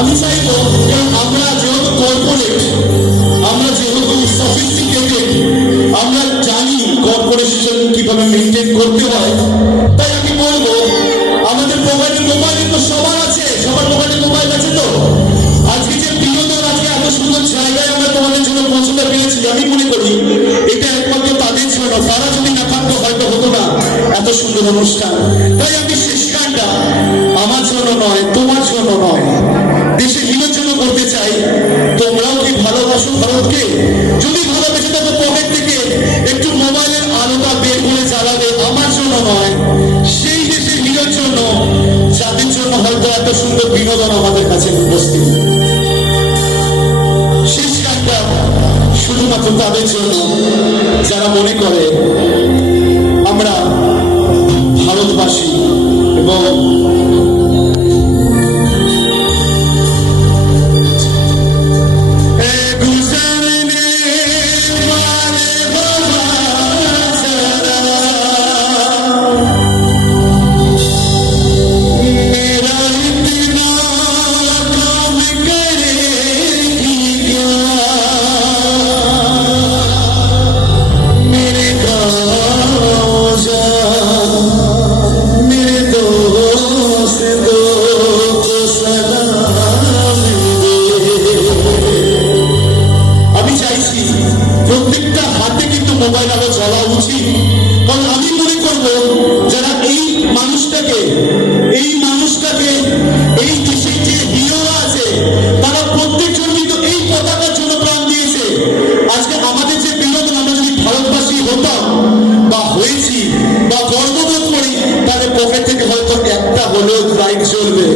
আমি চাইবো আমরা যেহেতু কর্পোরেট, আমরা যেহেতু সফিস্টিকেটেড, আমরা জানি কর্পোরেশন কিভাবে মেনটেন করতে হয়, তাই আমি বলবো আমাদের মোবাইল তো সবার আছে, সবার মোবাইলে মোবাইল আছে। তো আজকে যে বিনোদন, আজকে এত সুন্দর জায়গায় আমরা তোমাদের জন্য পৌঁছতে পেরেছি, আমি মনে করি এটা একমাত্র তাদের জন্য। তারা যদি না থাকতো হয়তো হতো না এত সুন্দর অনুষ্ঠান। তাই আমি শেষ গানটা আমার জন্য নয়, তোমার জন্য নয়, দেশের হিমের জন্য করতে চাই। তোমরাও কি ভালোবাসো ভারতকে? যদি ভালোবেসে থাকো পকেট থেকে একটু মোবাইলের আলোটা বের করে চালাবে, আমার জন্য নয়, সেই দেশের হিমের জন্য, যাদের জন্য হয়তো এত সুন্দর বিনোদন আমাদের কাছে উপস্থিত। শেষ গানটা শুধুমাত্র তাদের জন্য যারা মনে করে আমরা ভারতবাসী এবং প্রত্যেকটা হাতে কিন্তু মোবাইল আলো চলা উচিত। কারণ আমি মনে করবো যারা এই মানুষটাকে এই দেশের যে হিরো আছে, তারা প্রত্যেকজন কিন্তু এই পতাকার জন্য প্রাণ দিয়েছে। আজকে আমাদের যে বিনোদন, আমরা যদি ভারতবাসী হতাম বা হয়েছি বা গর্ববোধ করি, তাহলে পকেট থেকে হয়তো একটা হলেও লাইট জ্বলবে।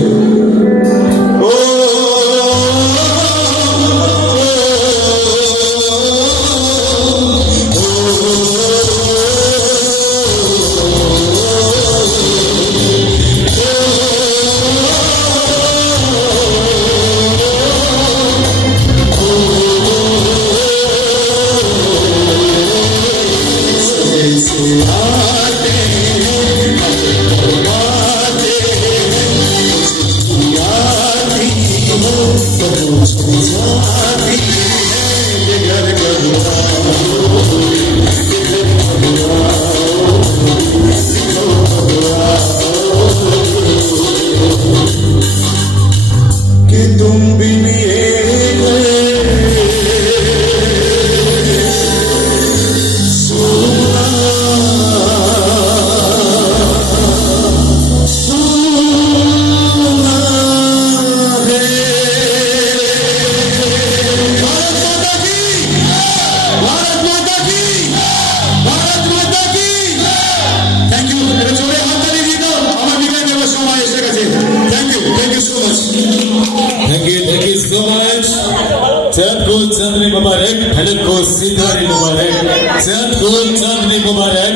Mubarak, Halak ko Sidari Mubarak, Mubarak.